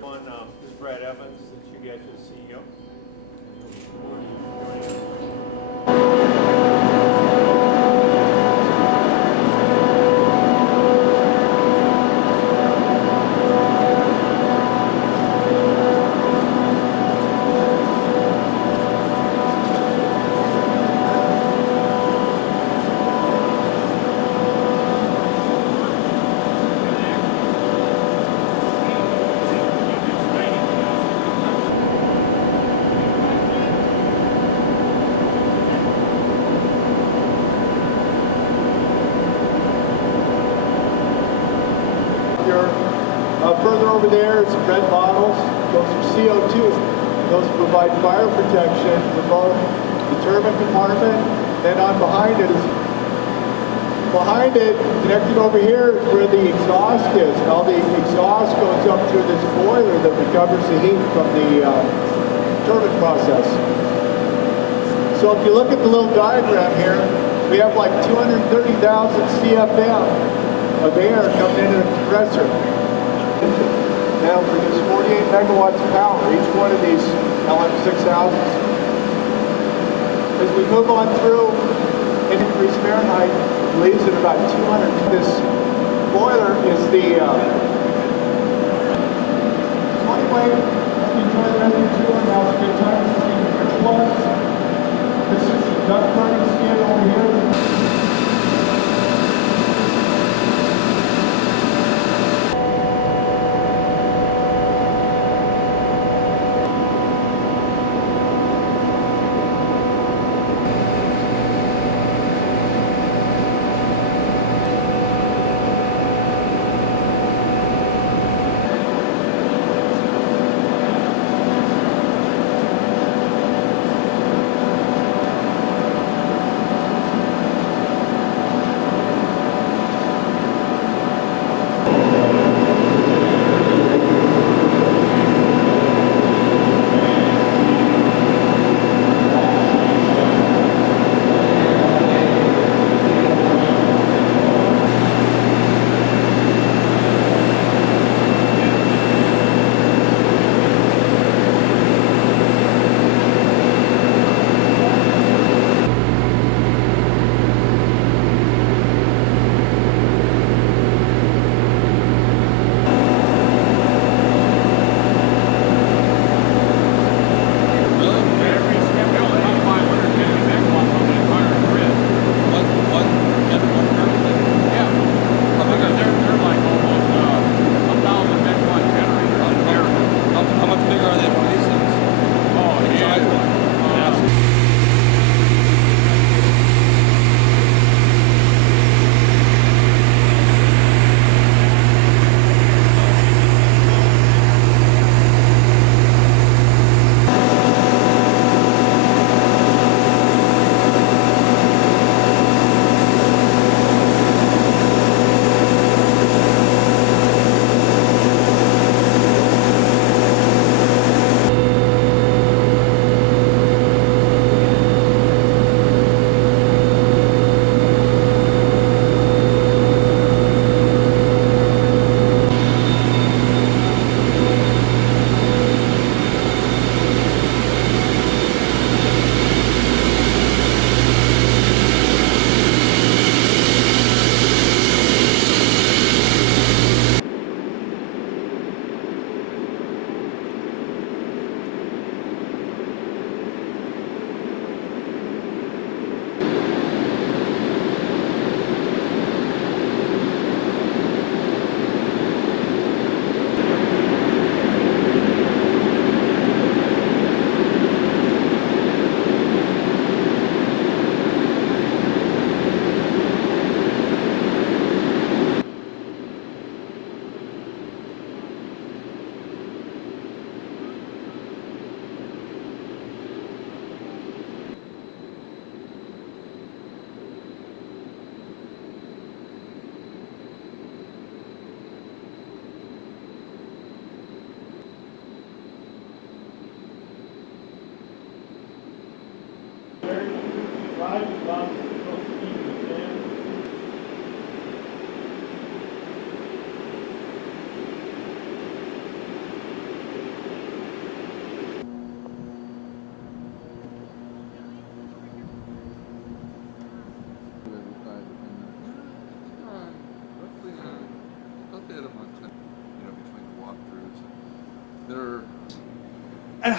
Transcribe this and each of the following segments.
One is Brad Evans, that you get as CEO. Further over there is some red bottles. Those are CO2. Those provide fire protection for both the turbine compartment, and on behind it, connected over here is where the exhaust is. And all the exhaust goes up through this boiler that recovers the heat from the turbine process. So if you look at the little diagram here, we have like 230,000 CFM of air coming into the compressor. That'll produce 48 megawatts of power, each one of these LM6000s. As we move on through, in degrees Fahrenheit, it leaves at about 200. This boiler is the... So anyway, enjoy the rest of your tour. Now's a good time to see your plugs. This is the duct burning skin over here.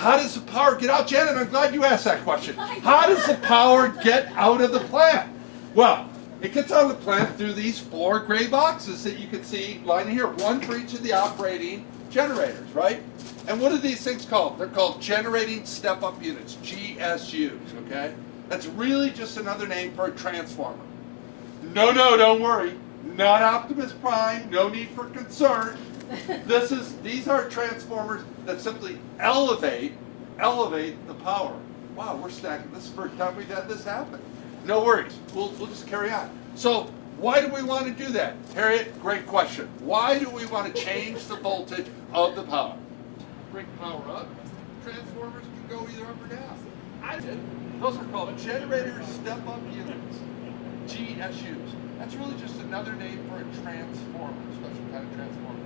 how does the power get out? Janet, I'm glad you asked that question. How does the power get out of the plant? Well, it gets out of the plant through these 4 gray boxes that you can see lining here, 1 for each of the operating generators, right? And what are these things called? They're called generating step-up units, GSUs, okay? That's really just another name for a transformer. No, don't worry. Not Optimus Prime, no need for concern. These are transformers that simply elevate the power. Wow, we're stacking. This is the first time we've had this happen. No worries, we'll just carry on. So why do we want to do that? Harriet, great question. Why do we want to change the voltage of the power? Bring power up, transformers can go either up or down. I did. Those are called generator step-up units, GSUs. That's really just another name for a transformer, a special kind of transformer.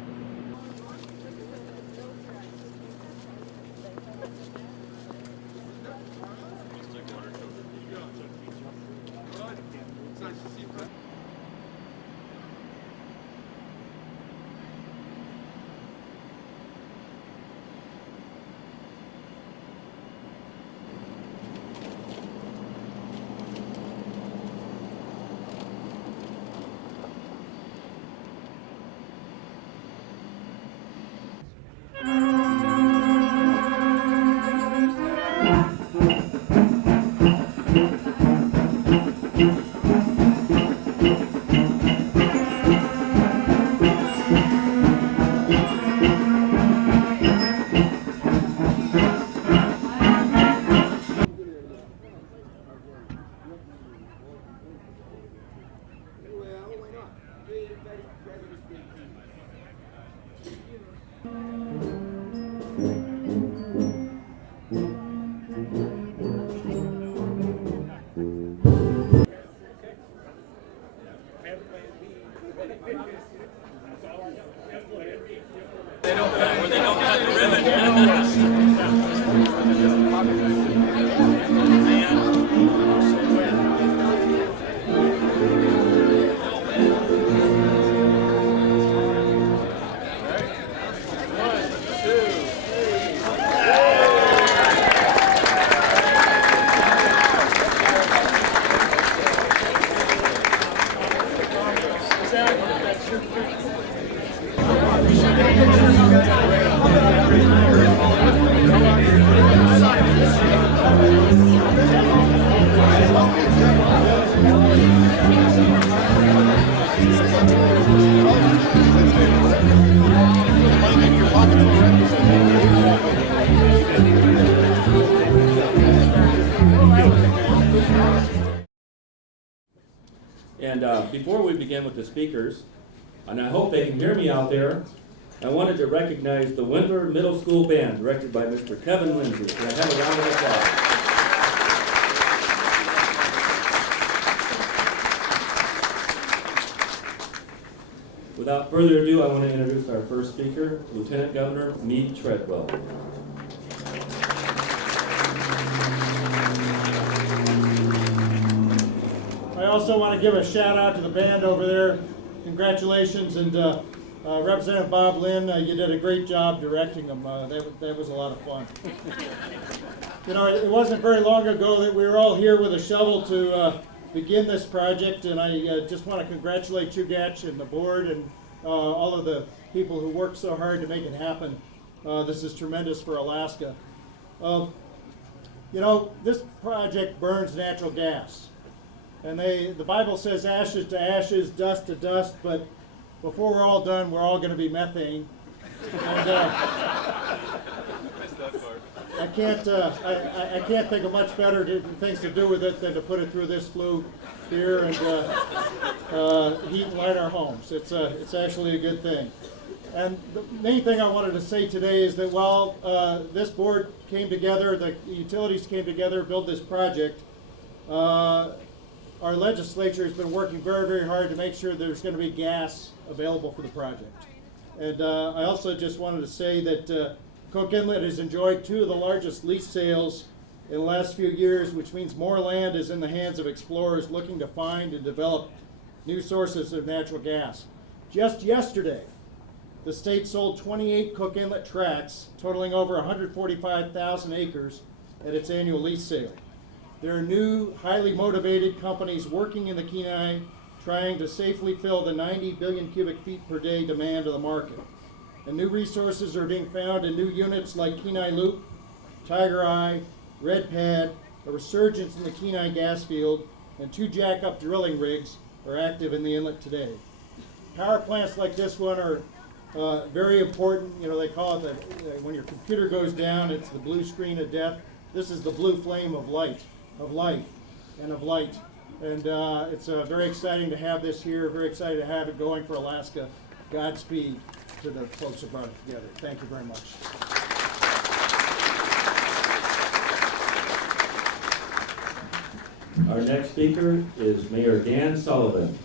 It's nice to see you, Fred. They don't cut the ribbon. And before we begin with the speakers, and I hope they can hear me out there, I wanted to recognize the Winter Middle School Band, directed by Mr. Kevin Lindsay. Can I have a round of applause? Without further ado, I want to introduce our first speaker, Lieutenant Governor Meade Treadwell. I also want to give a shout out to the band over there. Congratulations, and Representative Bob Lynn, you did a great job directing them. That was a lot of fun. You know, it wasn't very long ago that we were all here with a shovel to begin this project, and I just want to congratulate you, Gatch, and the board, and all of the people who worked so hard to make it happen. This is tremendous for Alaska. You know, this project burns natural gas. And the Bible says ashes to ashes, dust to dust, but before we're all done, we're all going to be methane. And I can't think of much better things to do with it than to put it through this flue here and heat and light our homes. It's actually a good thing. And the main thing I wanted to say today is that while this board came together, the utilities came together to build this project, our legislature has been working very, very hard to make sure there's going to be gas available for the project. And I also just wanted to say that Cook Inlet has enjoyed 2 of the largest lease sales in the last few years, which means more land is in the hands of explorers looking to find and develop new sources of natural gas. Just yesterday, the state sold 28 Cook Inlet tracts totaling over 145,000 acres at its annual lease sale. There are new, highly motivated companies working in the Kenai trying to safely fill the 90 billion cubic feet per day demand of the market. And new resources are being found in new units like Kenai Loop, Tiger Eye, Red Pad, a resurgence in the Kenai gas field, and 2 jack-up drilling rigs are active in the inlet today. Power plants like this one are very important. You know, they call it when your computer goes down, it's the blue screen of death. This is the blue flame of light, of life, and of light. And it's very exciting to have this here, very excited to have it going for Alaska. Godspeed to the folks that brought it together. Thank you very much. Our next speaker is Mayor Dan Sullivan.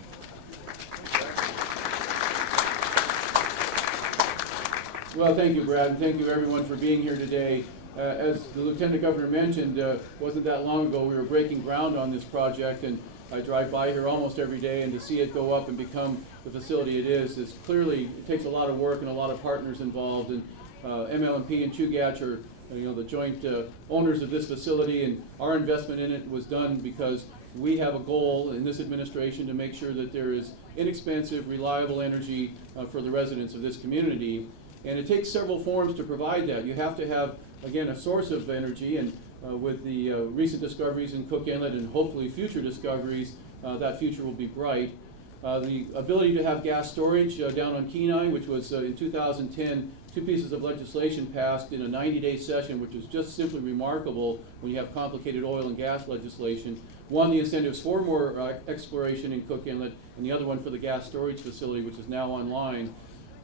Well, thank you, Brad, and thank you everyone for being here today. As the Lieutenant Governor mentioned, wasn't that long ago we were breaking ground on this project, and I drive by here almost every day, and to see it go up and become the facility it is clearly, it takes a lot of work and a lot of partners involved, and ML&P and Chugach are the joint owners of this facility, and our investment in it was done because we have a goal in this administration to make sure that there is inexpensive, reliable energy for the residents of this community. And it takes several forms to provide that. You have to have, again, a source of energy, and with the recent discoveries in Cook Inlet and hopefully future discoveries, that future will be bright. The ability to have gas storage down on Kenai, which was in 2010, 2 pieces of legislation passed in a 90-day session, which is just simply remarkable when you have complicated oil and gas legislation. One, the incentives for more exploration in Cook Inlet, and the other one for the gas storage facility, which is now online.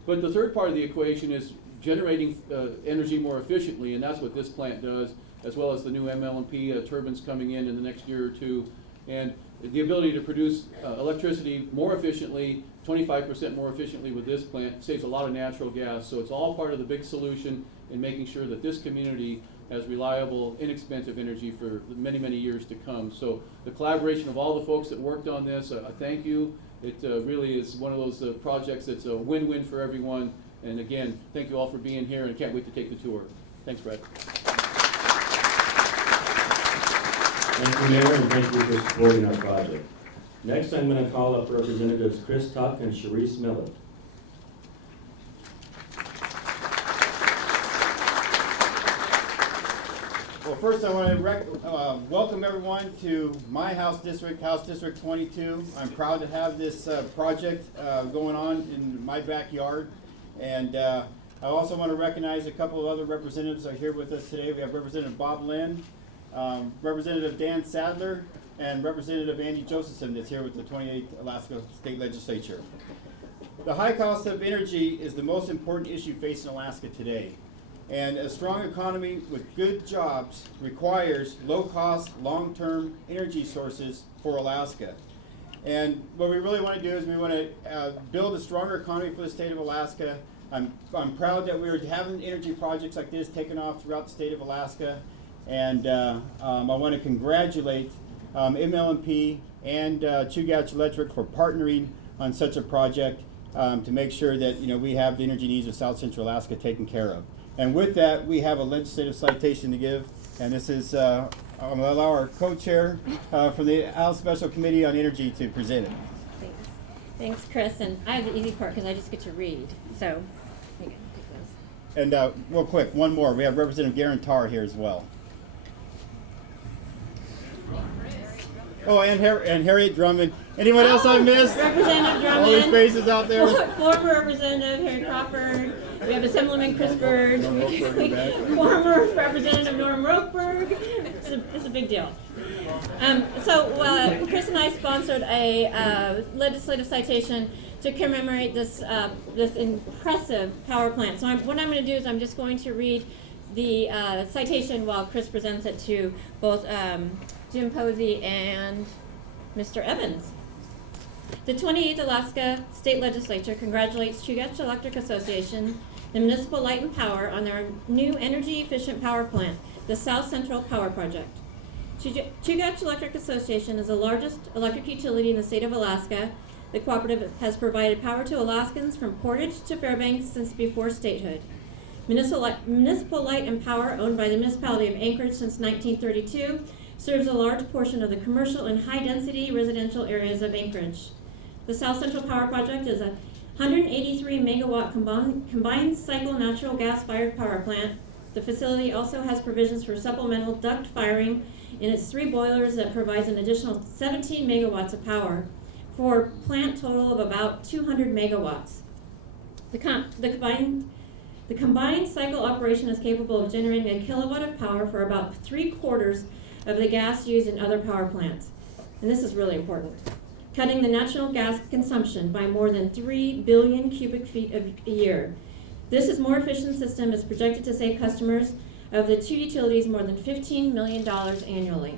But the third part of the equation is generating energy more efficiently, and that's what this plant does, as well as the new ML&P turbines coming in the next year or two. And the ability to produce electricity more efficiently, 25% more efficiently with this plant, saves a lot of natural gas. So it's all part of the big solution in making sure that this community has reliable, inexpensive energy for many, many years to come. So the collaboration of all the folks that worked on this, thank you. It really is one of those projects that's a win-win for everyone. And again, thank you all for being here, and I can't wait to take the tour. Thanks, Brad. Thank you, Mayor, and thank you for supporting our project. Next, I'm going to call up Representatives Chris Tuck and Sharice Miller. Well, first I want to welcome everyone to my House District 22. I'm proud to have this project going on in my backyard. And I also want to recognize a couple of other representatives that are here with us today. We have Representative Bob Lynn, Representative Dan Sadler, and Representative Andy Josephson that's here with the 28th Alaska State Legislature. The high cost of energy is the most important issue facing Alaska today. And a strong economy with good jobs requires low-cost, long-term energy sources for Alaska. And what we really want to do is we want to build a stronger economy for the state of Alaska. I'm proud that we're having energy projects like this taken off throughout the state of Alaska. And I want to congratulate ML&P and Chugach Electric for partnering on such a project to make sure that we have the energy needs of South Central Alaska taken care of. And with that, we have a legislative citation to give, and this is, I'm going to allow our co-chair from the House Special Committee on Energy to present it. Thanks. Thanks, Chris, and I have the easy part because I just get to read, so you can take those. And real quick, one more. We have Representative Garen Tarr here as well. Oh, and Harriet Drummond. Anyone else I missed? Representative Drummond. All these faces out there. Former Representative Harry Crawford. We have Assemblyman Chris Bird. Former Representative Norm Rokeberg. It's a big deal. So Chris and I sponsored a legislative citation to commemorate this this impressive power plant. So what I'm going to do is I'm just going to read the citation while Chris presents it to both Jim Posey and Mr. Evans. The 28th Alaska State Legislature congratulates Chugach Electric Association, the Municipal Light and Power, on their new energy-efficient power plant, the South Central Power Project. Chugach Electric Association is the largest electric utility in the state of Alaska The cooperative has provided power to Alaskans from Portage to Fairbanks since before statehood. Municipal Light and Power, owned by the municipality of Anchorage since 1932, serves a large portion of the commercial and high-density residential areas of Anchorage. The South Central Power Project is a 183 megawatt combined cycle natural gas-fired power plant. The facility also has provisions for supplemental duct firing in its 3 boilers that provides an additional 17 megawatts of power, for a plant total of about 200 megawatts. The combined cycle operation is capable of generating a kilowatt of power for about 3/4 of the gas used in other power plants. And this is really important. Cutting the natural gas consumption by more than 3 billion cubic feet a year. This more efficient system is projected to save customers of the 2 utilities more than $15 million annually.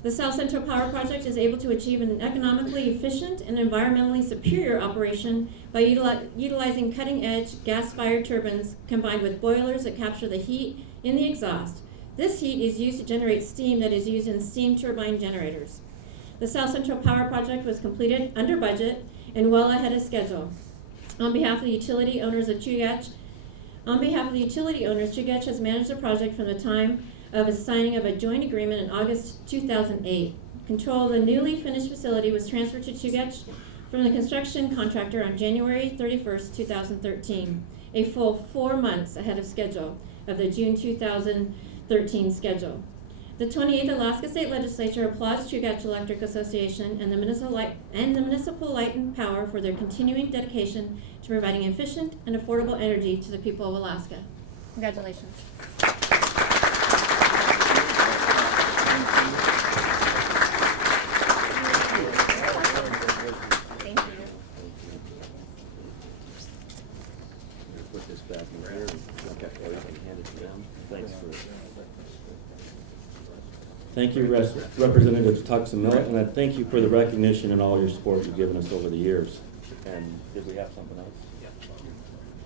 The South Central Power Project is able to achieve an economically efficient and environmentally superior operation by utilizing cutting-edge gas-fired turbines combined with boilers that capture the heat in the exhaust. This heat is used to generate steam that is used in steam turbine generators. The South Central Power Project was completed under budget and well ahead of schedule. On behalf of the utility owners, Chugach has managed the project from the time of a signing of a joint agreement in August 2008. Control of the newly finished facility was transferred to Chugach from the construction contractor on January 31st, 2013, a full 4 months ahead of schedule of the June 2013 schedule. The 28th Alaska State Legislature applauds Chugach Electric Association and the Municipal Light and Power for their continuing dedication to providing efficient and affordable energy to the people of Alaska. Congratulations. Thank you. Put this back in here and hand it to them. Thanks for Thank you, Representative Tux and Millett, and I thank you for the recognition and all your support you've given us over the years. And did we have something else?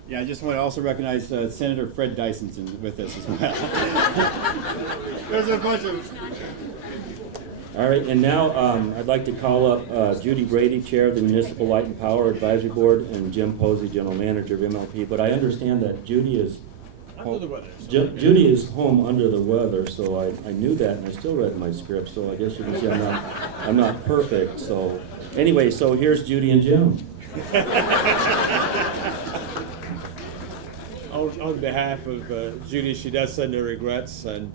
Yeah, I just want to also recognize Senator Fred Dyson's with us as well. There's a bunch of... All right, and now I'd like to call up Judy Brady, Chair of the Municipal Light and Power Advisory Board, and Jim Posey, General Manager of MLP. But I understand that Judy is Judy is home under the weather, so I knew that, and I still read my script. So I guess you can see I'm not perfect. So anyway, so here's Judy and Jim. On behalf of Judy, she does send her regrets, and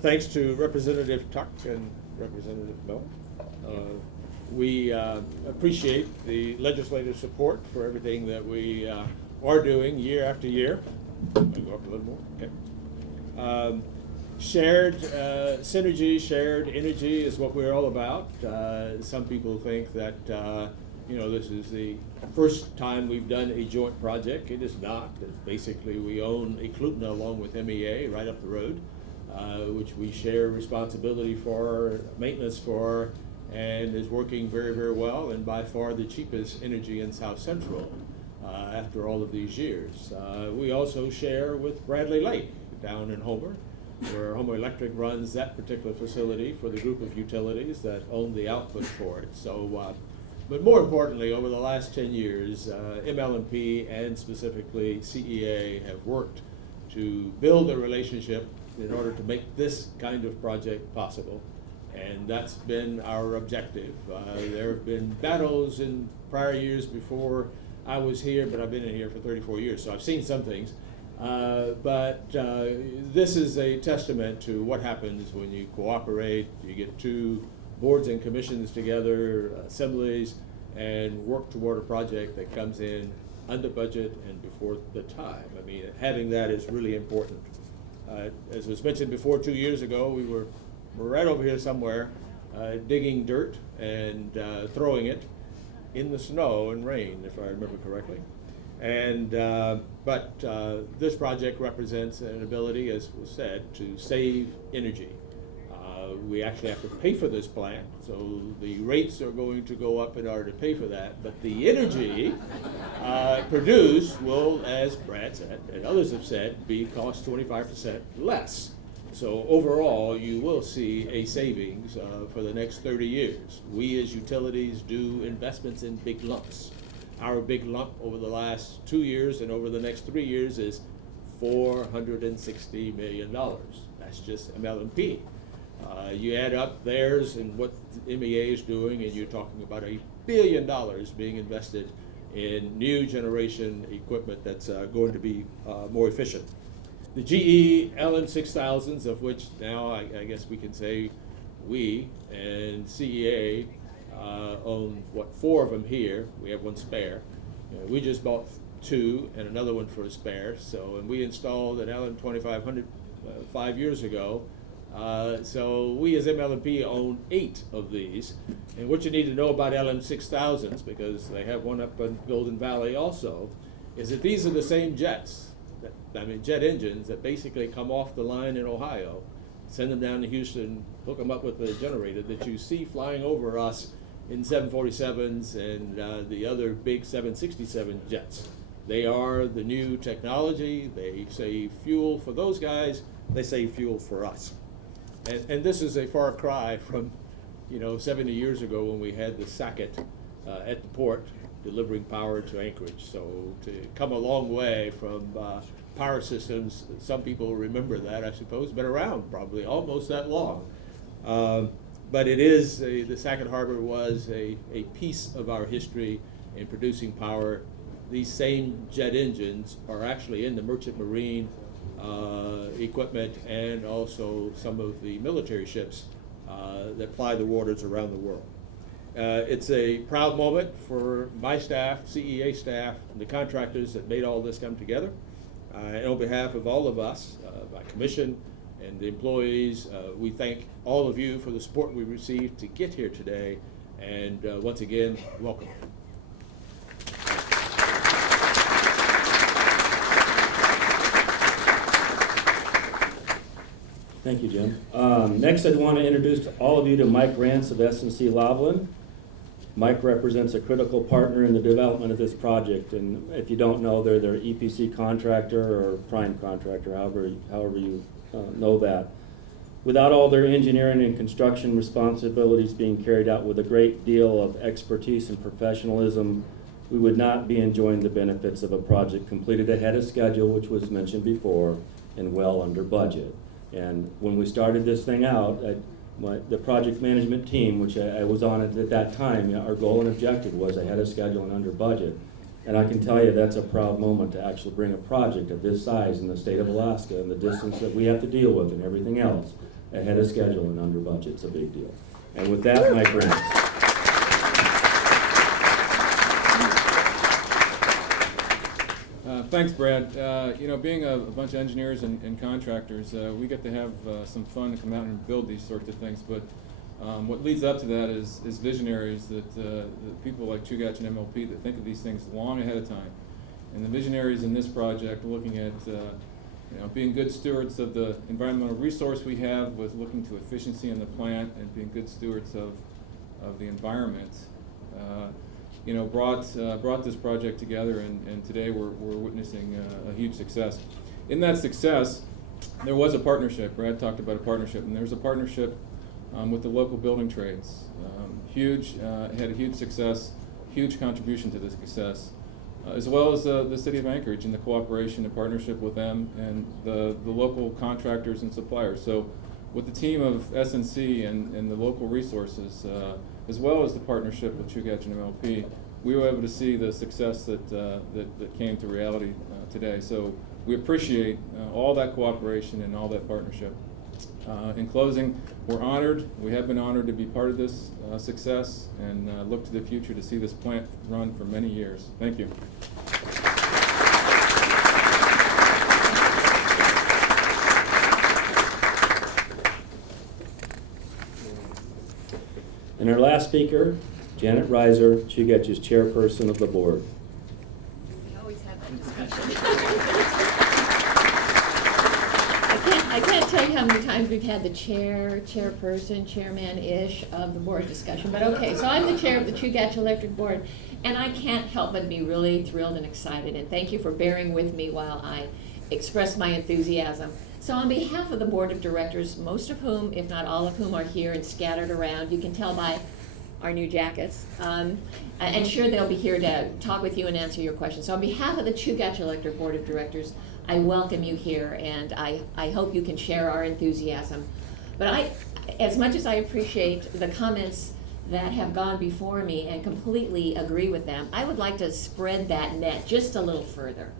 thanks to Representative Tuck and Representative Miller. We appreciate the legislative support for everything that we are doing year after year. Go up a little more. Okay. Shared synergy, shared energy is what we're all about. Some people think that this is the first time we've done a joint project. It is not. Basically, we own Eklutna along with MEA right up the road, which we share responsibility for, maintenance for, and is working very, very well, and by far the cheapest energy in South Central after all of these years. We also share with Bradley Lake down in Homer, where Homer Electric runs that particular facility for the group of utilities that own the output for it. So, but more importantly, over the last 10 years, ML&P and specifically CEA have worked to build a relationship in order to make this kind of project possible. And that's been our objective. There have been battles in prior years before I was here, but I've been in here for 34 years, so I've seen some things. But this is a testament to what happens when you cooperate, you get two boards and commissions together, assemblies, and work toward a project that comes in under budget and before the time. I mean, having that is really important. As was mentioned before, 2 years ago, we were right over here somewhere digging dirt and throwing it in the snow and rain, if I remember correctly. And but this project represents an ability, as was said, to save energy. We actually have to pay for this plant, so the rates are going to go up in order to pay for that. But the energy produced will, as Brad said and others have said, be cost 25% less. So overall, you will see a savings for the next 30 years. We as utilities do investments in big lumps. Our big lump over the last 2 years and over the next 3 years is $460 million. That's just ML&P. You add up theirs and what MEA is doing, and you're talking about $1 billion being invested in new generation equipment that's going to be more efficient. The GE LM6000s, of which now I guess we can say we and CEA own, 4 of them here. We have 1 spare. We just bought 2 and another one for a spare. So, and we installed an LM2500 5 years ago. So we as ML&P own 8 of these. And what you need to know about LM6000s, because they have one up in Golden Valley also, is that these are the same jets. Jet engines that basically come off the line in Ohio, send them down to Houston, hook them up with the generator that you see flying over us in 747s and the other big 767 jets. They are the new technology. They save fuel for those guys. They save fuel for us. And this is a far cry from, 70 years ago when we had the Sackett at the port delivering power to Anchorage. So to come a long way from power systems, some people remember that, I suppose, been around probably almost that long. But it is, the Sackett Harbor was a piece of our history in producing power. These same jet engines are actually in the merchant marine equipment and also some of the military ships that ply the waters around the world. It's a proud moment for my staff, CEA staff, and the contractors that made all this come together. And on behalf of all of us, my commission and the employees, we thank all of you for the support we received to get here today. And once again, welcome. Thank you, Jim. Next, I'd want to introduce all of you to Mike Rance of S&C Loveland. Mike represents a critical partner in the development of this project, and if you don't know, they're their EPC contractor or prime contractor, however you know that. Without all their engineering and construction responsibilities being carried out with a great deal of expertise and professionalism, we would not be enjoying the benefits of a project completed ahead of schedule, which was mentioned before, and well under budget. And when we started this thing out, the project management team, which I was on at that time, our goal and objective was ahead of schedule and under budget. And I can tell you that's a proud moment to actually bring a project of this size in the state of Alaska and the distance that we have to deal with and everything else ahead of schedule and under budget. It's a big deal. And with that, Mike Rance. Thanks, Brad. Being a bunch of engineers and contractors, we get to have some fun and come out and build these sorts of things. But what leads up to that is visionaries, that people like Chugach and MLP that think of these things long ahead of time. And the visionaries in this project looking at being good stewards of the environmental resource we have, with looking to efficiency in the plant and being good stewards of the environment. Brought this project together, and today we're witnessing a huge success. In that success, there was a partnership. Brad talked about a partnership, and there's a partnership with the local building trades. Had a huge success, huge contribution to the success, as well as the city of Anchorage and the cooperation and partnership with them and the local contractors and suppliers. So with the team of S&C and the local resources, as well as the partnership with Chugach and MLP, we were able to see the success that came to reality today. So we appreciate all that cooperation and all that partnership. In closing, we're honored. We have been honored to be part of this success, and look to the future to see this plant run for many years. Thank you. And our last speaker, Janet Reiser, Chugach's chairperson of the board. We always have that discussion. I can't tell you how many times we've had the chairperson, chairman-ish of the board discussion, but okay, so I'm the chair of the Chugach Electric Board, and I can't help but be really thrilled and excited, and thank you for bearing with me while I express my enthusiasm. So on behalf of the board of directors, most of whom, if not all of whom, are here and scattered around, you can tell by our new jackets, and sure they'll be here to talk with you and answer your questions. So on behalf of the Chugach Electric Board of Directors, I welcome you here, and I hope you can share our enthusiasm. But as much as I appreciate the comments that have gone before me and completely agree with them, I would like to spread that net just a little further.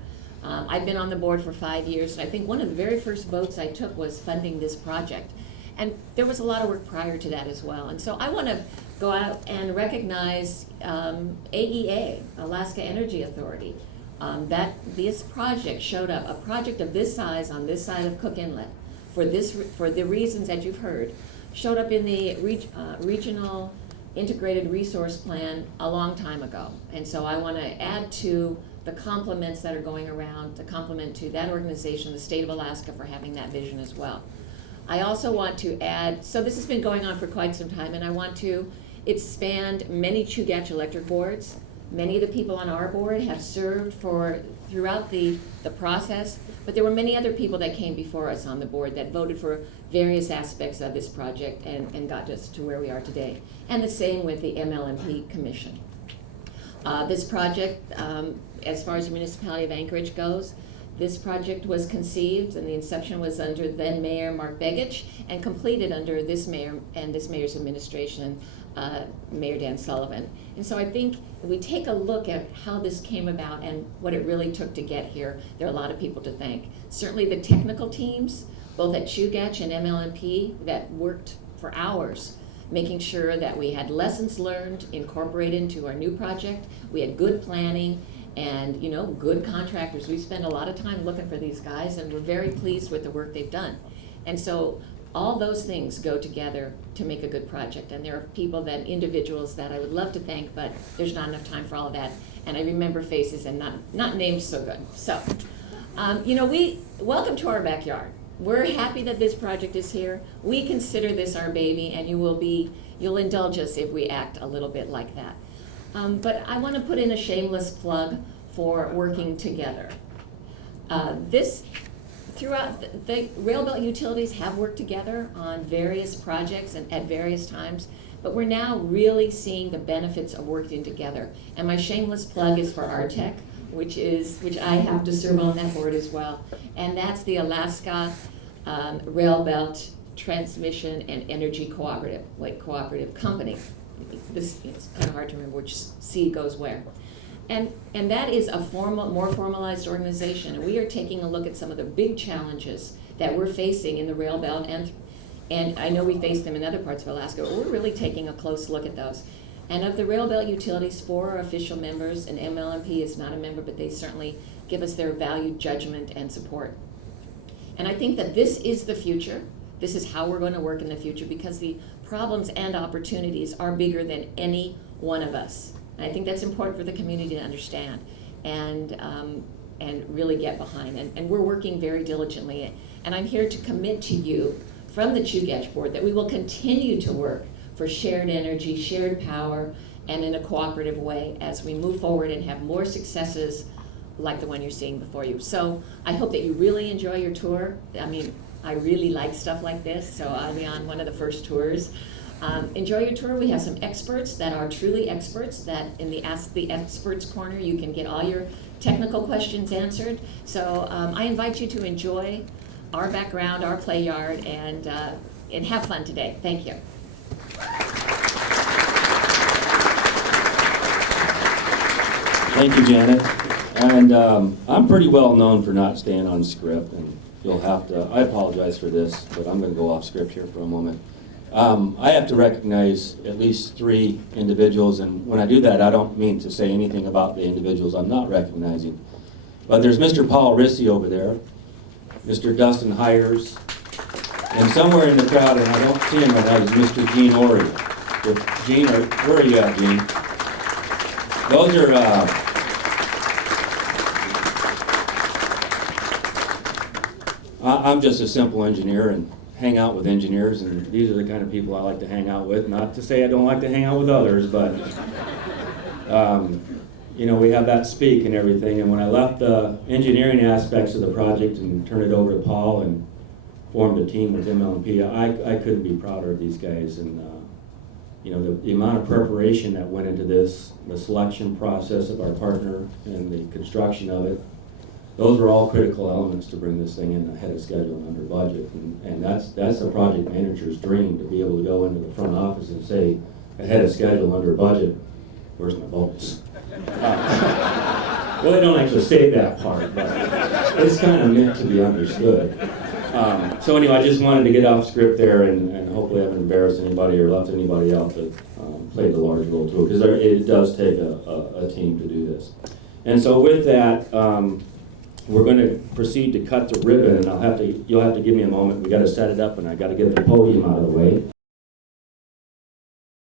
I've been on the board for 5 years, and I think one of the very first votes I took was funding this project. And there was a lot of work prior to that as well. And so I want to go out and recognize AEA, Alaska Energy Authority, that this project showed up, a project of this size on this side of Cook Inlet, for the reasons that you've heard, showed up in the regional integrated resource plan a long time ago. And so I want to add to the compliments that are going around, the compliment to that organization, the state of Alaska, for having that vision as well. I also want to add, so this has been going on for quite some time, and I want to expand many Chugach electric boards. Many of the people on our board have served throughout the process, but there were many other people that came before us on the board that voted for various aspects of this project and got us to where we are today. And the same with the MLMP Commission. This project, as far as the municipality of Anchorage goes, this project was conceived and the inception was under then Mayor Mark Begich and completed under this mayor and this mayor's administration, Mayor Dan Sullivan. And so I think if we take a look at how this came about and what it really took to get here, there are a lot of people to thank. Certainly the technical teams, both at Chugach and MLMP, that worked for hours, making sure that we had lessons learned incorporated into our new project. We had good planning and good contractors. We spent a lot of time looking for these guys, and we're very pleased with the work they've done. And so all those things go together to make a good project. And there are individuals that I would love to thank, but there's not enough time for all of that. And I remember faces and not names so good. So, welcome to our backyard. We're happy that this project is here. We consider this our baby, and you'll indulge us if we act a little bit like that. But I want to put in a shameless plug for working together. Throughout the railbelt utilities have worked together on various projects and at various times, but we're now really seeing the benefits of working together. And my shameless plug is for RTEC, which I have to serve on that board as well. And that's the Alaska Railbelt Transmission and Energy Cooperative Company. It's kind of hard to remember which C goes where. And that is a more formalized organization. And we are taking a look at some of the big challenges that we're facing in the rail belt, and I know we face them in other parts of Alaska, but we're really taking a close look at those. And of the rail belt utilities, 4 are official members, and MLMP is not a member, but they certainly give us their valued judgment and support. And I think that this is the future. This is how we're going to work in the future, because the problems and opportunities are bigger than any one of us. And I think that's important for the community to understand and really get behind. And we're working very diligently. And I'm here to commit to you from the Chugach board that we will continue to work for shared energy, shared power, and in a cooperative way as we move forward and have more successes like the one you're seeing before you. So I hope that you really enjoy your tour. I mean, I really like stuff like this, so I'll be on one of the first tours. Enjoy your tour. We have some experts that are truly experts, that in the Ask the Experts corner you can get all your technical questions answered. So I invite you to enjoy our background, our play yard, and have fun today. Thank you. Thank you, Janet. And I'm pretty well known for not staying on script, and you'll have to, I apologize for this, but I'm going to go off script here for a moment. I have to recognize at least 3 individuals, and when I do that, I don't mean to say anything about the individuals I'm not recognizing. But there's Mr. Paul Rissy over there, Mr. Dustin Hires, and somewhere in the crowd, and I don't see him right now, is Mr. Gene Ory. Gene, where are you at, Gene? Those are, I'm just a simple engineer and hang out with engineers, and these are the kind of people I like to hang out with. Not to say I don't like to hang out with others, but we have that speak and everything. And when I left the engineering aspects of the project and turned it over to Paul and formed a team with MLP. I couldn't be prouder of these guys, and you know, the amount of preparation that went into this, the selection process of our partner and the construction of it, those are all critical elements to bring this thing in ahead of schedule and under budget. And that's a project manager's dream, to be able to go into the front office and say, ahead of schedule, under budget, where's my bonus? Well, they don't actually say that part, but it's kind of meant to be understood. So anyway, I just wanted to get off script there, and hopefully I haven't embarrassed anybody or left anybody out that played a large role too, because it does take a team to do this. And so with that, we're going to proceed to cut the ribbon, and you'll have to give me a moment. We got to set it up, and I got to get the podium out of the way.